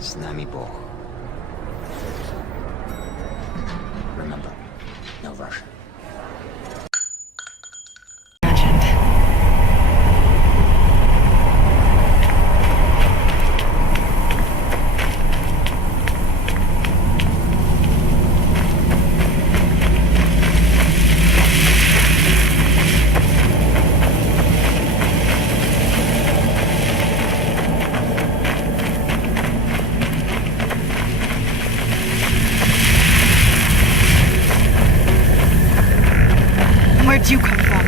Z nami Bóg. Remember, no Russian. Where'd you come from?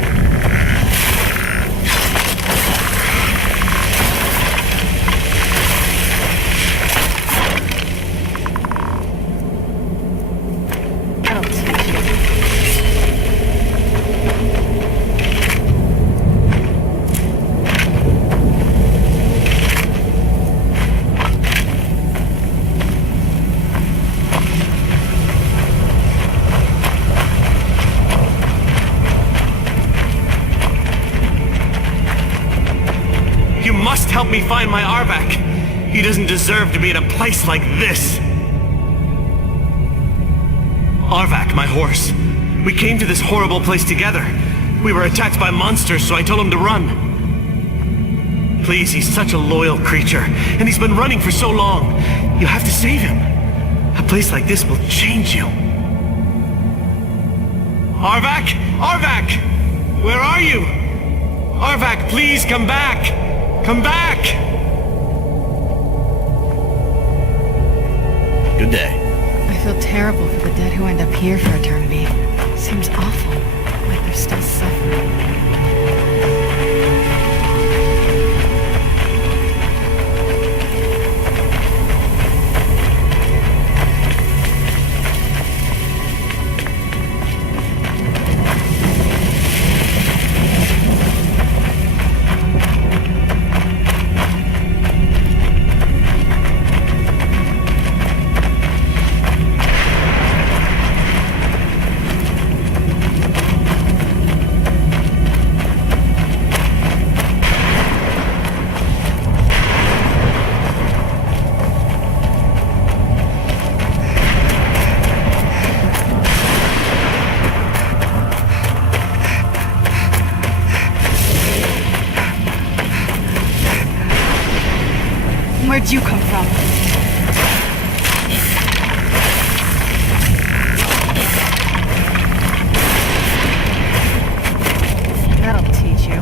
I'll teach you. You must help me find my Arvak. He doesn't deserve to be in a place like this. Arvak, my horse. We came to this horrible place together. We were attacked by monsters, so I told him to run. Please, he's such a loyal creature, and he's been running for so long. You have to save him. A place like this will change you. Arvak! Arvak! Where are you? Arvak, please come back! Come back! Good day. I feel terrible for the dead who end up here for eternity. Seems awful, like they're still suffering. Where'd you come from? That'll teach you.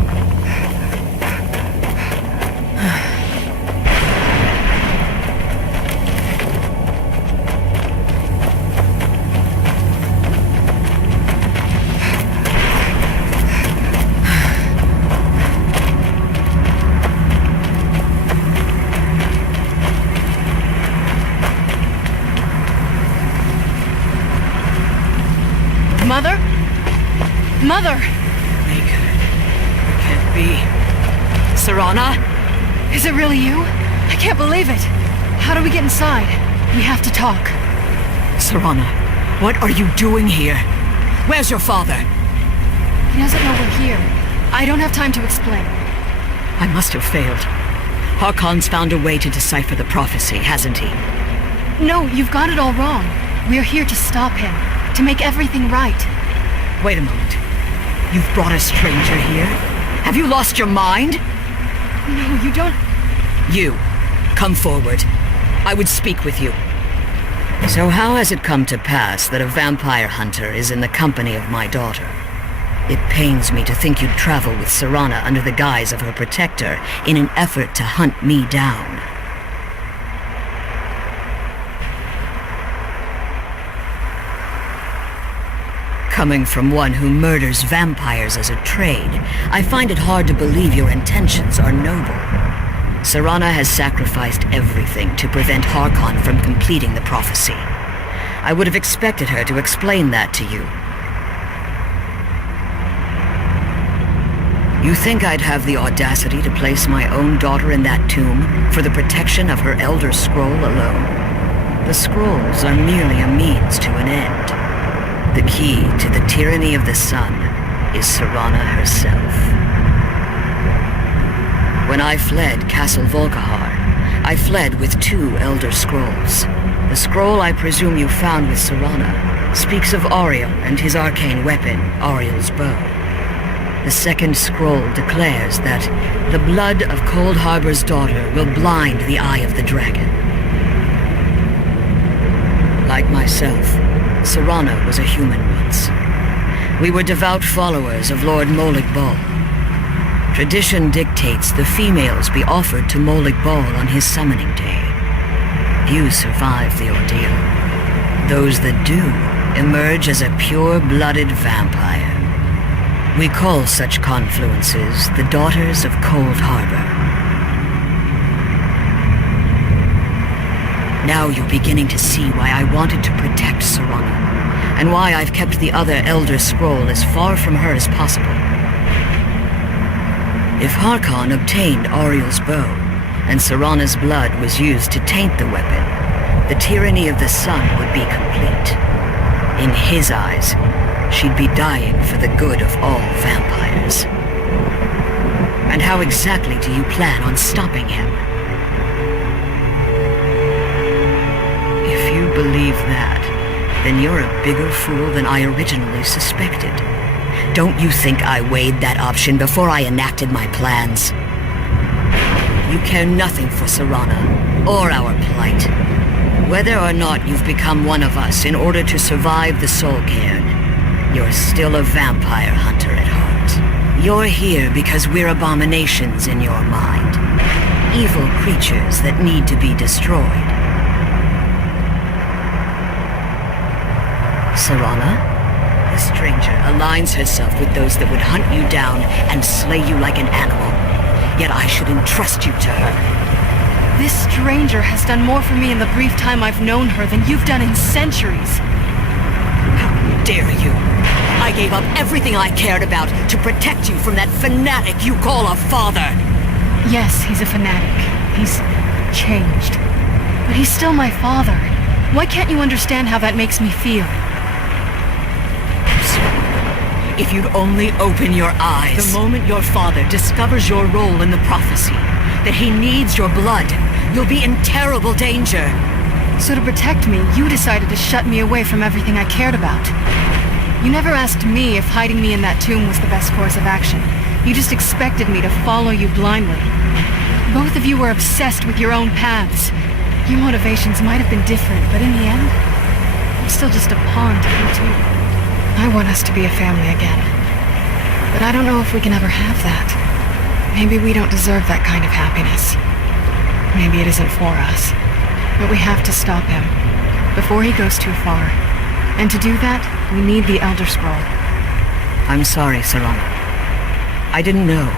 Mother? Mother! Make it. It can't be. Serana? Is it really you? I can't believe it. How do we get inside? We have to talk. Serana, what are you doing here? Where's your father? He doesn't know we're here. I don't have time to explain. I must have failed. Harkon's found a way to decipher the prophecy, hasn't he? No, you've got it all wrong. We're here to stop him. To make everything right. Wait a moment. You've brought a stranger here? Have you lost your mind? No, you don't... You, come forward. I would speak with you. So how has it come to pass that a vampire hunter is in the company of my daughter? It pains me to think you'd travel with Serana under the guise of her protector in an effort to hunt me down. Coming from one who murders vampires as a trade, I find it hard to believe your intentions are noble. Serana has sacrificed everything to prevent Harkon from completing the prophecy. I would have expected her to explain that to you. You think I'd have the audacity to place my own daughter in that tomb for the protection of her Elder Scroll alone? The scrolls are merely a means to an end. The key to the tyranny of the sun is Serana herself. When I fled Castle Volkihar, I fled with 2 Elder Scrolls. The scroll I presume you found with Serana speaks of Ariel and his arcane weapon, Ariel's bow. The second scroll declares that the blood of Cold Harbor's daughter will blind the eye of the dragon. Like myself, Serana was a human once. We were devout followers of Lord Molig Bal. Tradition dictates the females be offered to Molig Bal on his summoning day. Few survive the ordeal. Those that do emerge as a pure-blooded vampire. We call such confluences the Daughters of Cold Harbor. Now you're beginning to see why I wanted to protect Serana, and why I've kept the other Elder Scroll as far from her as possible. If Harkon obtained Ariel's bow, and Serana's blood was used to taint the weapon, the tyranny of the sun would be complete. In his eyes, she'd be dying for the good of all vampires. And how exactly do you plan on stopping him? If you believe that, then you're a bigger fool than I originally suspected. Don't you think I weighed that option before I enacted my plans? You care nothing for Serana, or our plight. Whether or not you've become one of us in order to survive the Soul Cairn, you're still a vampire hunter at heart. You're here because we're abominations in your mind. Evil creatures that need to be destroyed. Serana? The stranger aligns herself with those that would hunt you down and slay you like an animal. Yet I should entrust you to her. This stranger has done more for me in the brief time I've known her than you've done in centuries. How dare you! I gave up everything I cared about to protect you from that fanatic you call a father! Yes, he's a fanatic. He's changed. But he's still my father. Why can't you understand how that makes me feel? If you'd only open your eyes. The moment your father discovers your role in the prophecy, that he needs your blood, you'll be in terrible danger. So to protect me, you decided to shut me away from everything I cared about. You never asked me if hiding me in that tomb was the best course of action. You just expected me to follow you blindly. Both of you were obsessed with your own paths. Your motivations might have been different, but in the end, I'm still just a pawn to you two. I want us to be a family again. But I don't know if we can ever have that. Maybe we don't deserve that kind of happiness. Maybe it isn't for us. But we have to stop him, before he goes too far. And to do that, we need the Elder Scroll. I'm sorry, Serana. I didn't know.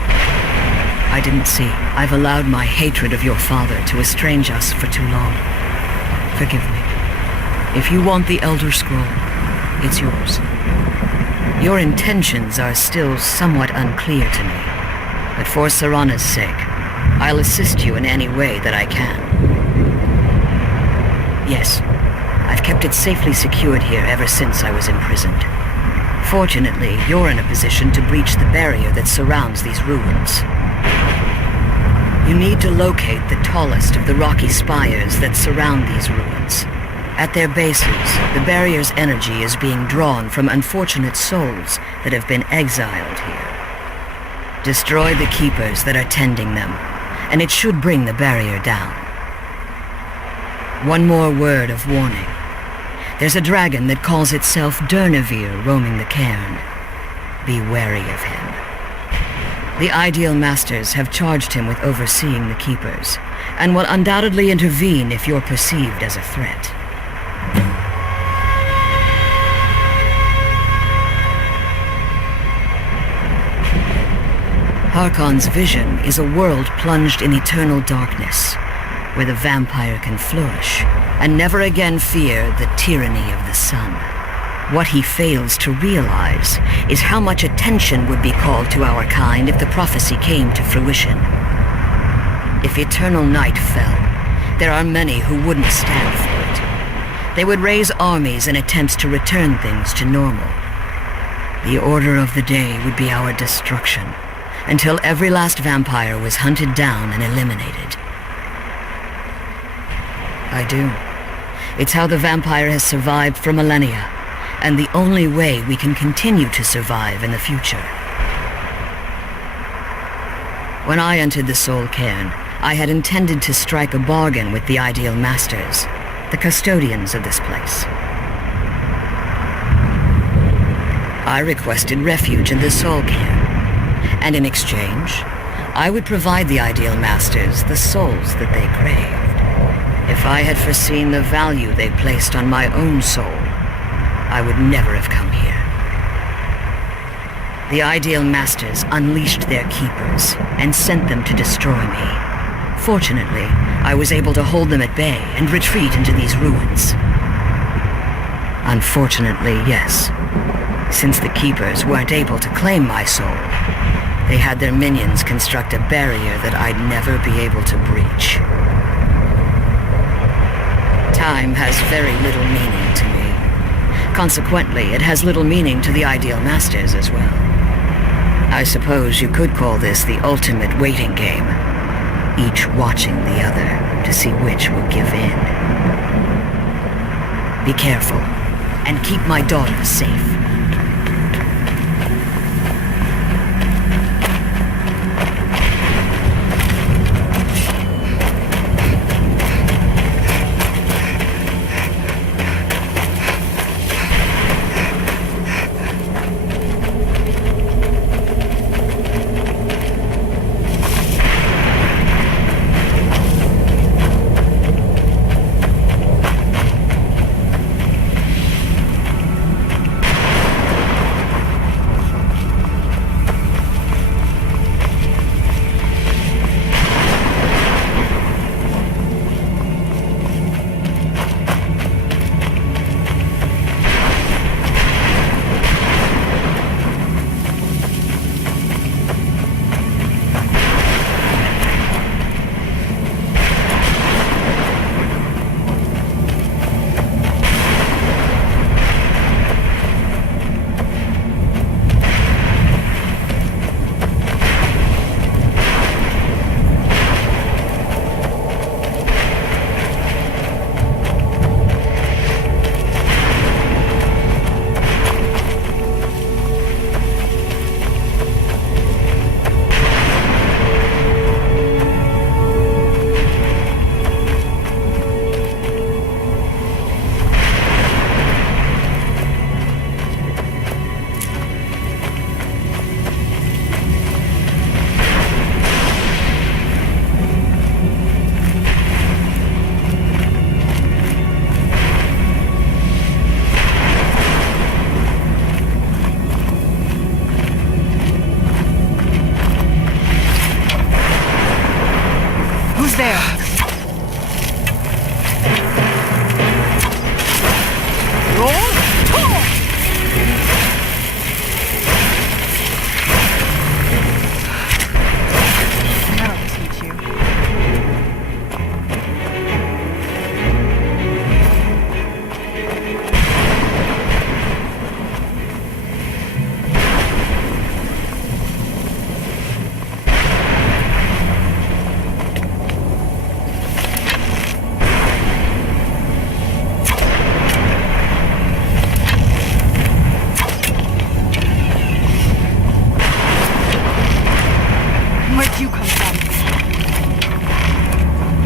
I didn't see. I've allowed my hatred of your father to estrange us for too long. Forgive me. If you want the Elder Scroll, it's yours. Your intentions are still somewhat unclear to me, but for Serana's sake, I'll assist you in any way that I can. Yes, I've kept it safely secured here ever since I was imprisoned. Fortunately, you're in a position to breach the barrier that surrounds these ruins. You need to locate the tallest of the rocky spires that surround these ruins. At their bases, the barrier's energy is being drawn from unfortunate souls that have been exiled here. Destroy the keepers that are tending them, and it should bring the barrier down. One more word of warning. There's a dragon that calls itself Durnevere roaming the Cairn. Be wary of him. The Ideal Masters have charged him with overseeing the keepers, and will undoubtedly intervene if you're perceived as a threat. Harkon's vision is a world plunged in eternal darkness, where the vampire can flourish, and never again fear the tyranny of the sun. What he fails to realize is how much attention would be called to our kind if the prophecy came to fruition. If eternal night fell, there are many who wouldn't stand for it. They would raise armies in attempts to return things to normal. The order of the day would be our destruction, until every last vampire was hunted down and eliminated. I do. It's how the vampire has survived for millennia, and the only way we can continue to survive in the future. When I entered the Soul Cairn, I had intended to strike a bargain with the Ideal Masters, the custodians of this place. I requested refuge in the Soul Cairn, and in exchange, I would provide the Ideal Masters the souls that they craved. If I had foreseen the value they placed on my own soul, I would never have come here. The Ideal Masters unleashed their keepers and sent them to destroy me. Fortunately, I was able to hold them at bay and retreat into these ruins. Unfortunately, yes. Since the keepers weren't able to claim my soul, they had their minions construct a barrier that I'd never be able to breach. Time has very little meaning to me. Consequently, it has little meaning to the Ideal Masters as well. I suppose you could call this the ultimate waiting game, each watching the other to see which will give in. Be careful, and keep my daughter safe.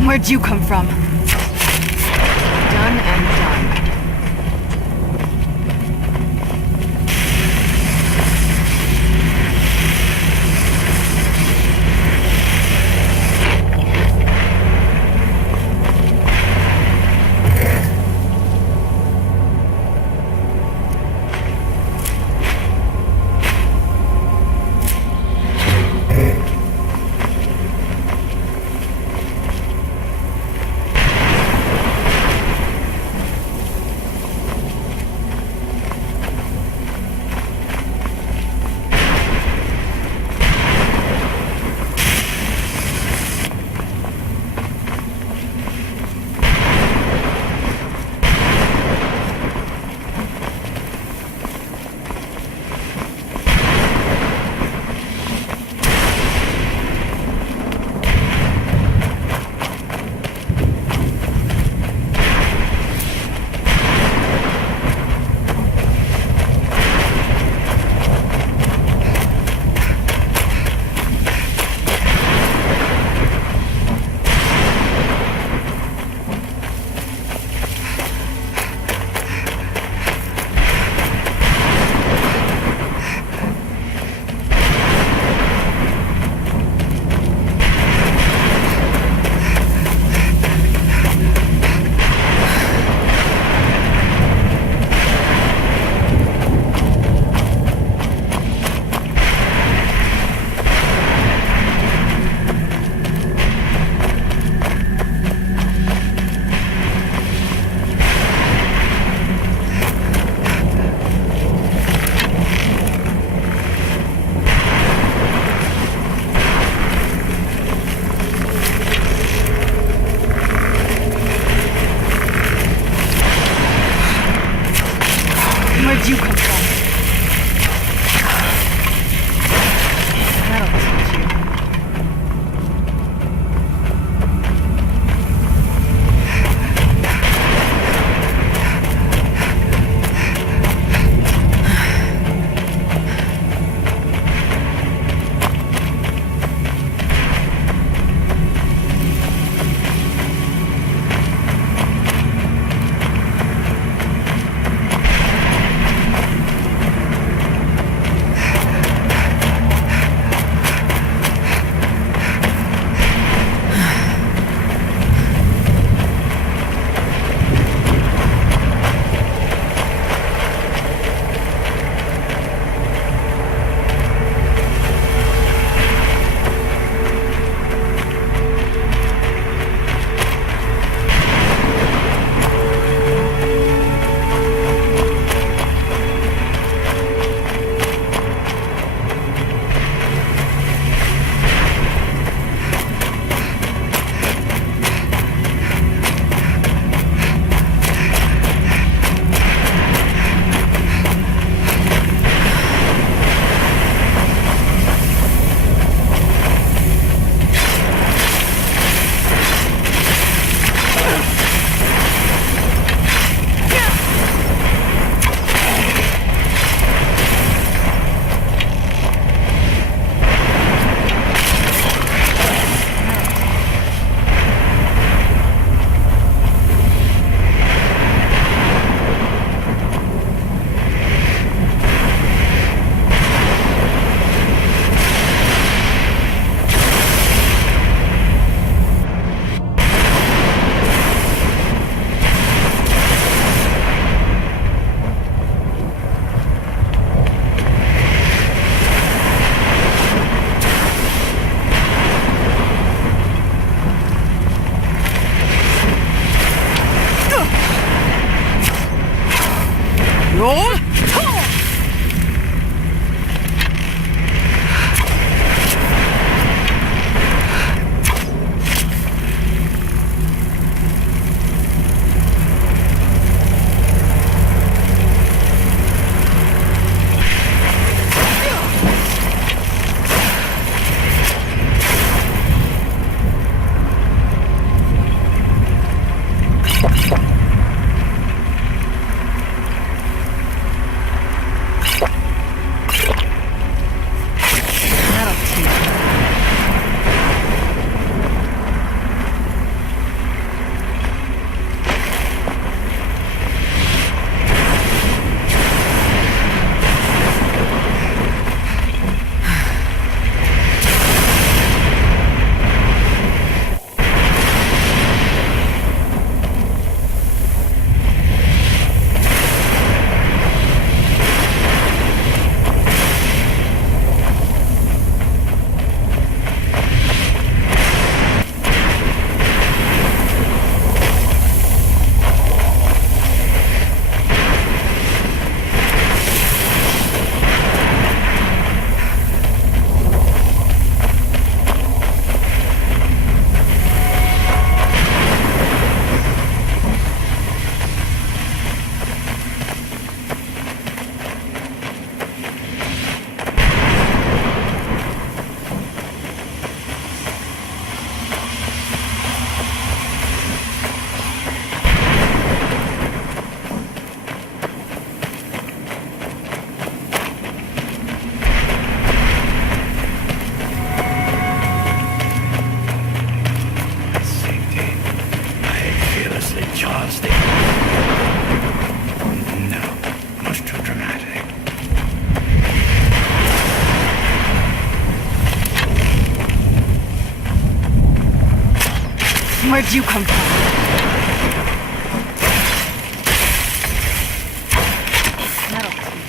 Where'd you come from? Done and done. Where'd you come from? That'll teach you.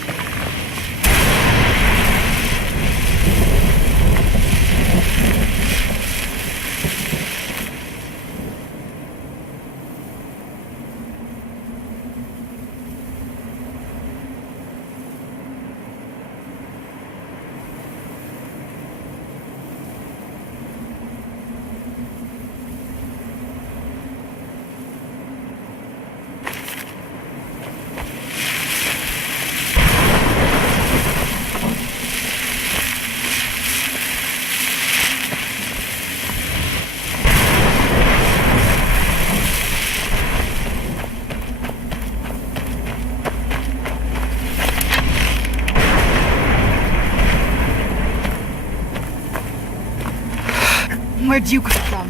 Where'd you come from?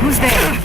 Who's there?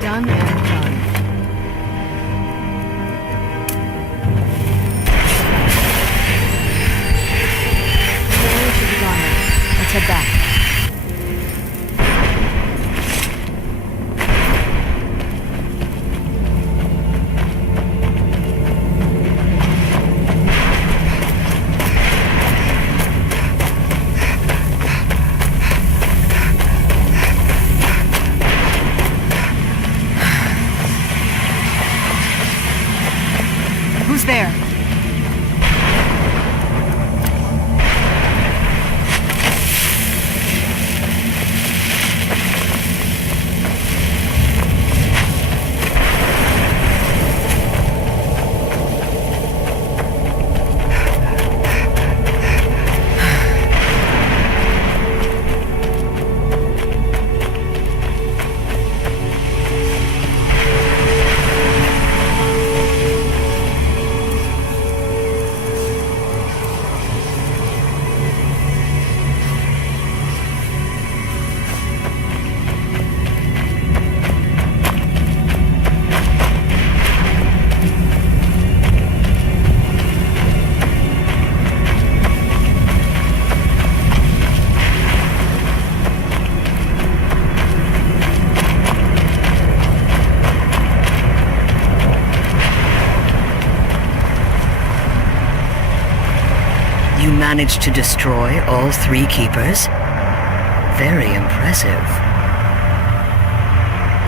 Done and done. Story should be gone now. Let's head back. Who's there? You managed to destroy all 3 keepers? Very impressive.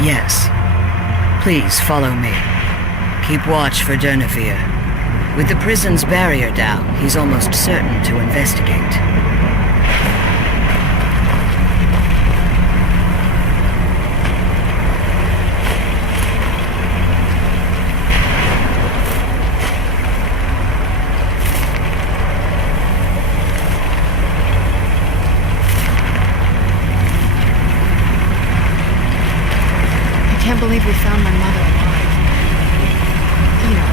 Yes. Please follow me. Keep watch for Durnevere. With the prison's barrier down, he's almost certain to investigate. I can't believe we found my mother alive. You know.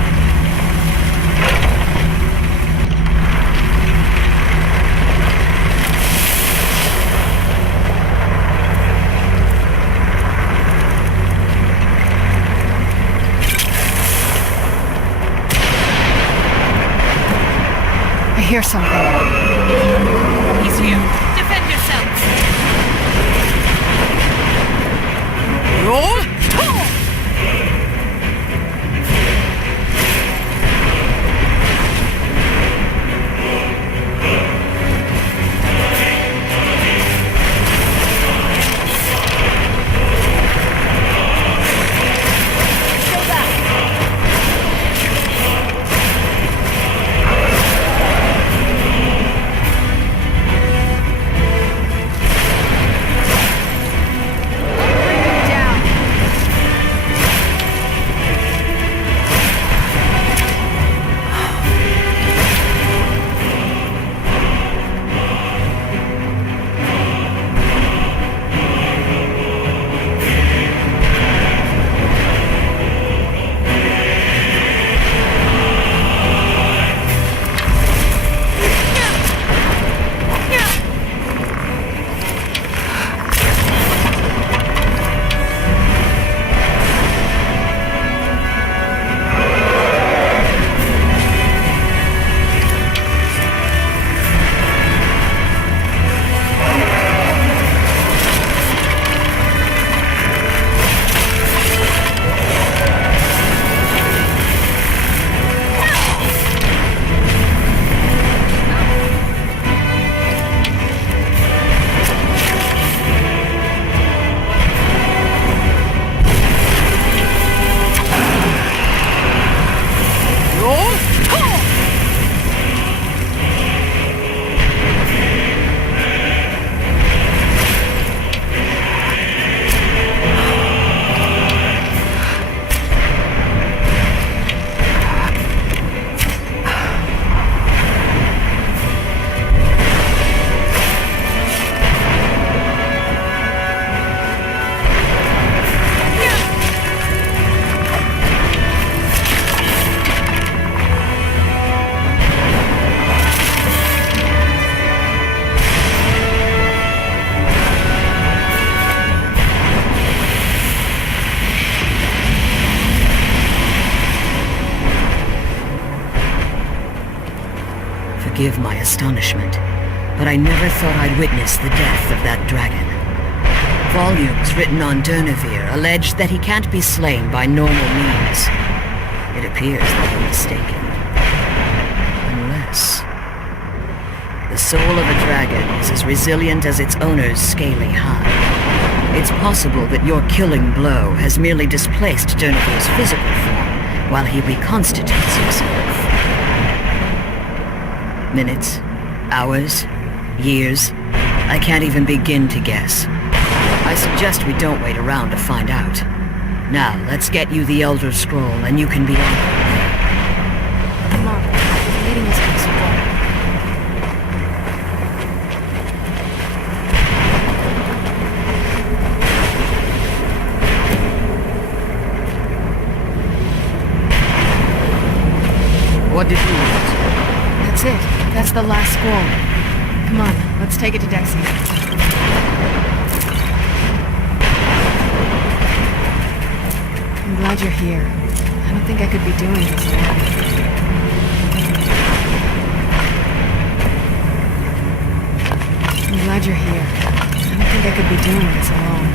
I hear something. He's here. Defend yourselves. Roll! forgive my astonishment, but I never thought I'd witness the death of that dragon. Volumes written on Durnevere allege that he can't be slain by normal means. It appears that you're mistaken. Unless... the soul of a dragon is as resilient as its owner's scaly hide. It's possible that your killing blow has merely displaced Durnevere's physical form while he reconstitutes himself. Minutes, hours, years, I can't even begin to guess. I suggest we don't wait around to find out. Now, let's get you the Elder Scroll and you can be on your way. Come on, the meeting is next door. What did you want? That's it. That's the last scroll. Come on, let's take it to Dexy. I'm glad you're here. I don't think I could be doing this alone. I'm glad you're here. I don't think I could be doing this alone.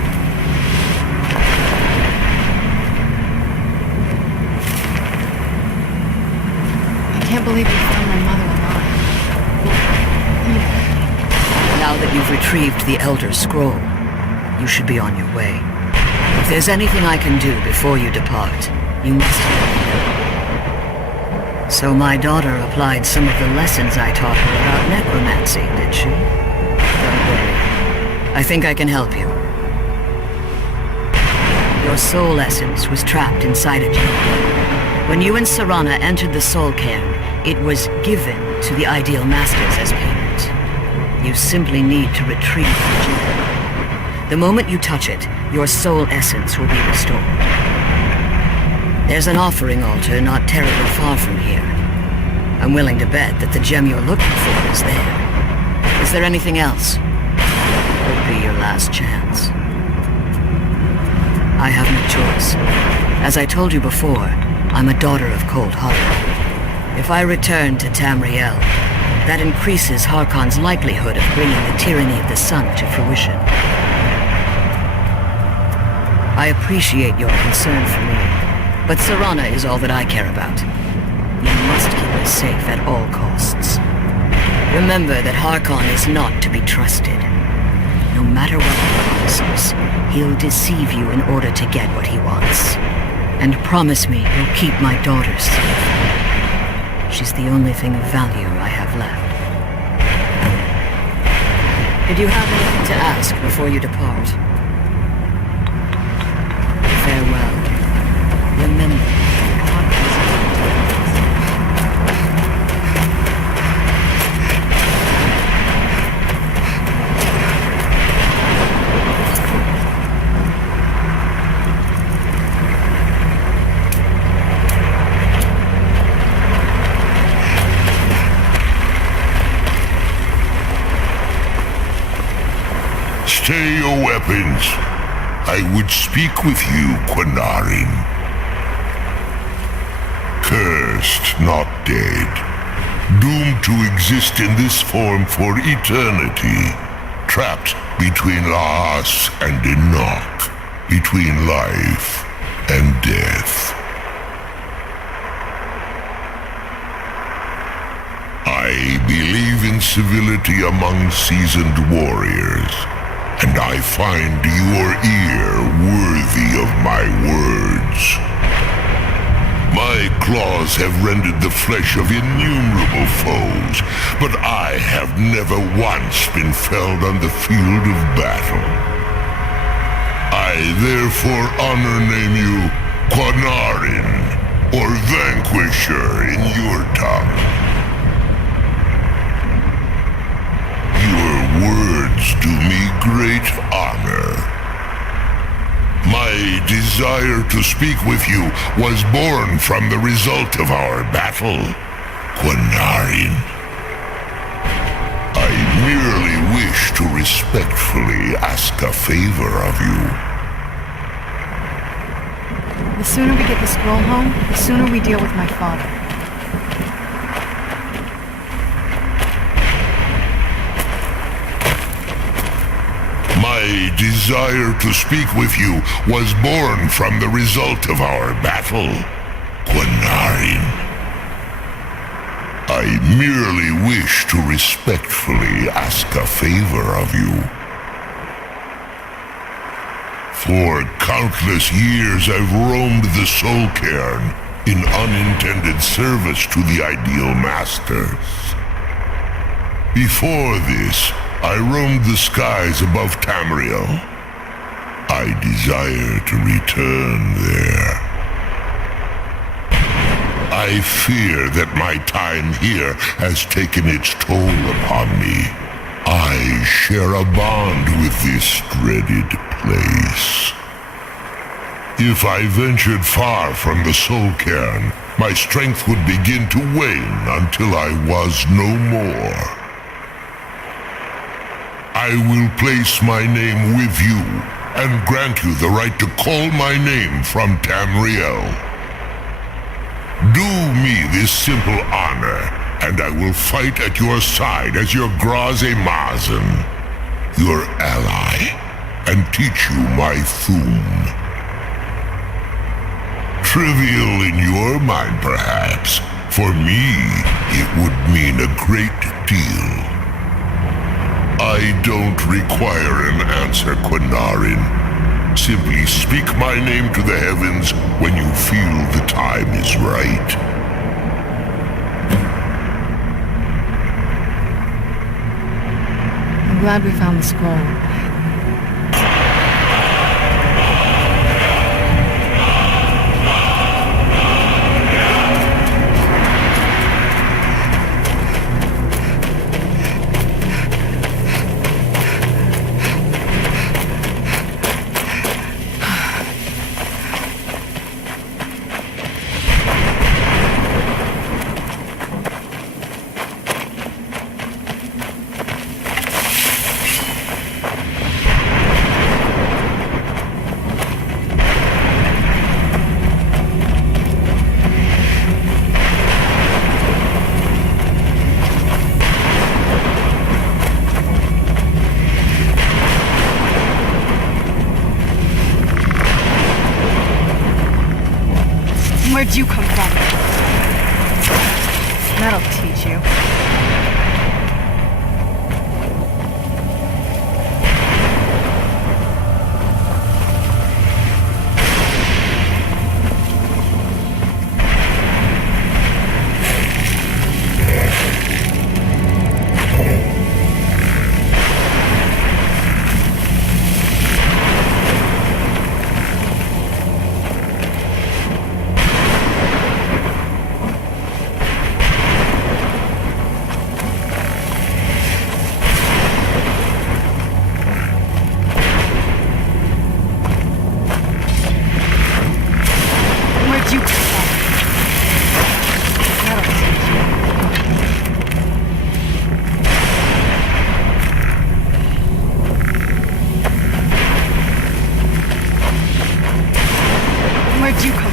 I can't believe you found my mother alive. Now that you've retrieved the Elder Scroll, you should be on your way. If there's anything I can do before you depart, you must let me know. So my daughter applied some of the lessons I taught her about necromancy, did she? Don't worry. I think I can help you. Your soul essence was trapped inside a gem. When you and Serana entered the Soul Cairn, it was given to the Ideal Masters as payment. You simply need to retrieve the gem. The moment you touch it, your soul essence will be restored. There's an offering altar not terribly far from here. I'm willing to bet that the gem you're looking for is there. Is there anything else? Could be your last chance. I have no choice. As I told you before, I'm a daughter of cold heart. If I return to Tamriel, that increases Harkon's likelihood of bringing the tyranny of the sun to fruition. I appreciate your concern for me, but Serana is all that I care about. You must keep her safe at all costs. Remember that Harkon is not to be trusted. No matter what he promises, he'll deceive you in order to get what he wants. And promise me you'll keep my daughter safe. She's the only thing of value I have left. Did you have anything to ask before you depart? Farewell. Remember, stay your weapons. I would speak with you, Quinarin. Cursed, not dead. Doomed to exist in this form for eternity. Trapped between Laas and Enoch. Between life and death. I believe in civility among seasoned warriors. And I find your ear worthy of my words. My claws have rended the flesh of innumerable foes, but I have never once been felled on the field of battle. I therefore honor name you Quinarin, or Vanquisher in your tongue. Your words do me great honor. My desire to speak with you was born from the result of our battle, Quinarin. I merely wish to respectfully ask a favor of you. The sooner we get the scroll home, the sooner we deal with my father. My desire to speak with you was born from the result of our battle, Quinarin. I merely wish to respectfully ask a favor of you. For countless years I've roamed the Soul Cairn in unintended service to the ideal masters. Before this, I roamed the skies above Tamriel. I desire to return there. I fear that my time here has taken its toll upon me. I share a bond with this dreaded place. If I ventured far from the Soul Cairn, my strength would begin to wane until I was no more. I will place my name with you and grant you the right to call my name from Tamriel. Do me this simple honor, and I will fight at your side as your Graze Mazen, your ally, and teach you my Thum. Trivial in your mind, perhaps. For me, it would mean a great deal. I don't require an answer, Quinarin. Simply speak my name to the heavens when you feel the time is right. I'm glad we found the scroll. Where'd you come from? That'll teach you. Where'd you come